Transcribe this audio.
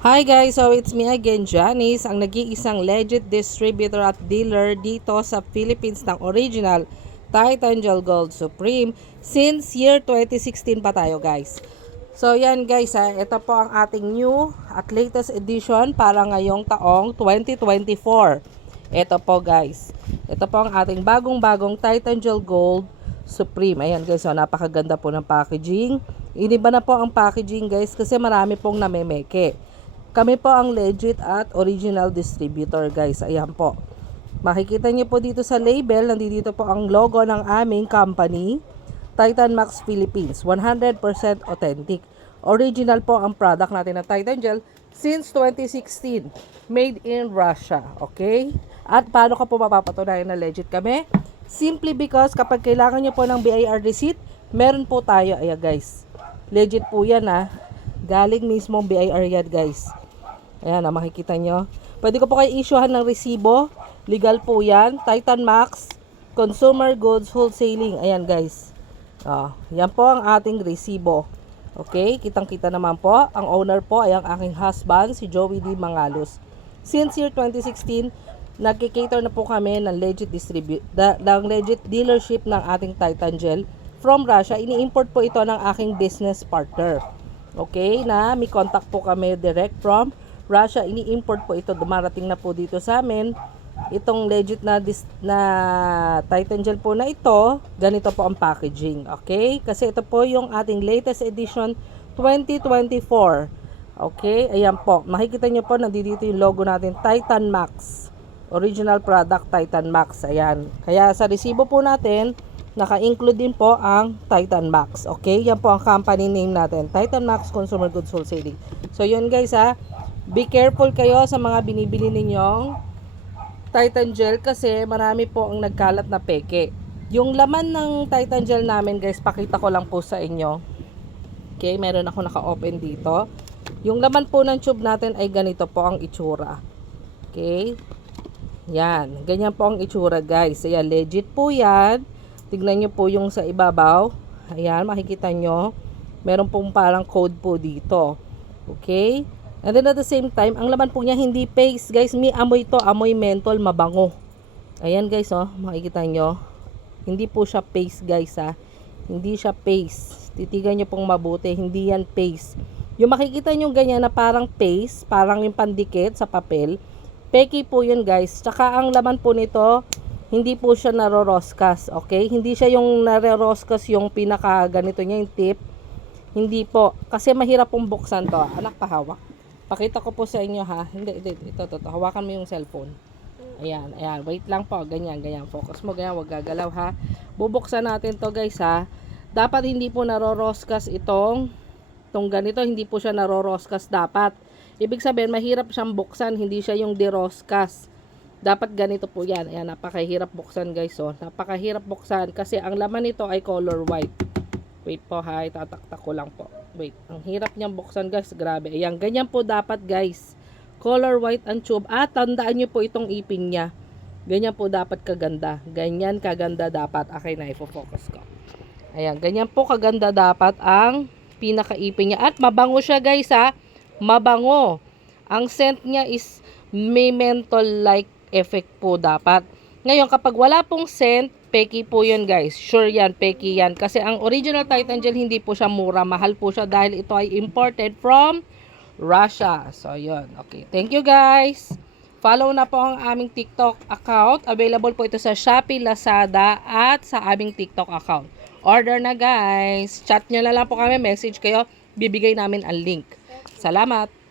Hi guys, so it's me again, Janice, ang nag-iisang legit distributor at dealer dito sa Philippines ng original Titan Gel Gold Supreme since year 2016 pa tayo guys. So yan guys ha, ito po ang ating new at latest edition para ngayong taong 2024. Ito po guys, ito po ang ating bagong-bagong Titan Gel Gold Supreme. Ayan guys, so napakaganda po ng packaging. Iniba na po ang packaging guys kasi marami pong namemeke. Kami po ang legit at original distributor guys. Ayan po. Makikita niyo po dito sa label, nandito po ang logo ng aming company, Titan Max Philippines. 100% authentic. Original po ang product natin na Titan Gel since 2016. Made in Russia. Okay? At paano ka po mapapatunayan na legit kami? Simply because kapag kailangan niyo po ng BIR receipt, meron po tayo. Ayan guys. Legit po yan ha. Galing mismo BIR yan guys. Ayan na makikita nyo. Pwede ko po kayo issuehan ng resibo. Legal po yan. Titan Max Consumer Goods Wholesaling. Ayan guys. Ah, yan po ang ating resibo. Okay, kitang-kita naman po. Ang owner po ay ang aking husband, si Joey D. Mangalos. Since year 2016, nagkikater na po kami ng legit distribute, da, ng legit dealership ng ating Titan Gel from Russia. Ini-import po ito ng aking business partner. Okay, na may contact po kami direct from Russia. Ini-import po ito. Dumarating na po dito sa amin. Itong legit na, dis, na Titan Gel po na ito, ganito po ang packaging. Okay? Kasi ito po yung ating latest edition 2024. Okay? Ayan po. Makikita nyo po, nandito yung logo natin, Titan Max. Original product, Titan Max. Ayan. Kaya sa resibo po natin, naka-include din po ang Titan Max. Okay? Yan po ang company name natin. Titan Max Consumer Goods Wholesaling. So, yun guys ha. Be careful kayo sa mga binibili ninyong Titan Gel kasi marami po ang nagkalat na peke. Yung laman ng Titan Gel namin guys, pakita ko lang po sa inyo. Okay, meron ako naka-open dito. Yung laman po ng tube natin ay ganito po ang itsura. Okay. Yan. Ganyan po ang itsura guys. Ayan, legit po yan. Tignan nyo po yung sa ibabaw. Ayan, makikita nyo. Meron pong parang code po dito. Okay. And then at the same time, ang laman po niya hindi paste. Guys, may amoy to, amoy mentol, mabango. Ayan guys, oh, makikita nyo. Hindi po siya paste guys ha. Hindi siya paste. Titigan nyo pong mabuti, hindi yan paste. Yung makikita nyo ganyan na parang paste, parang yung pandikit sa papel. Peki po yun guys. Tsaka ang laman po nito, hindi po siya naroroskas. Okay? Hindi siya yung naroroskas yung pinaka ganito niya yung tip. Hindi po. Kasi mahirap pong buksan to. Anak, pahawak. Pakita ko po sa inyo ha. Hindi, hindi. Ito, ito, ito. Hawakan mo yung cellphone. Ayan, ayan. Wait lang po. Ganyan, ganyan. Focus mo, ganyan. Huwag gagalaw ha. Bubuksan natin to guys ha. Dapat hindi po naroroskas itong itong ganito. Hindi po siya naroroskas dapat. Ibig sabihin, mahirap siyang buksan. Hindi siya yung diroskas. Dapat ganito po yan. Ayan, napakahirap buksan guys. Oh. Napakahirap buksan kasi ang laman nito ay color white. Wait po ha, itataktak ko lang po. Wait, ang hirap niyang buksan guys, grabe. Ayan, ganyan po dapat guys. Color white ang tube. At tandaan niyo po itong ipin niya. Ganyan po dapat kaganda. Ganyan kaganda dapat. Okay na, ifo-focus ko. Ayan, ganyan po kaganda dapat ang pinakaipin niya. At mabango siya guys ha. Mabango. Ang scent niya is may menthol-like effect po dapat. Ngayon, kapag wala pong scent, peki po yun guys. Sure yan, peki yan. Kasi ang original Titan Gel, hindi po siya mura. Mahal po siya dahil ito ay imported from Russia. So, yun. Okay. Thank you guys. Follow na po ang aming TikTok account. Available po ito sa Shopee, Lazada, at sa aming TikTok account. Order na guys. Chat nyo na lang po kami. Message kayo. Bibigay namin ang link. Salamat.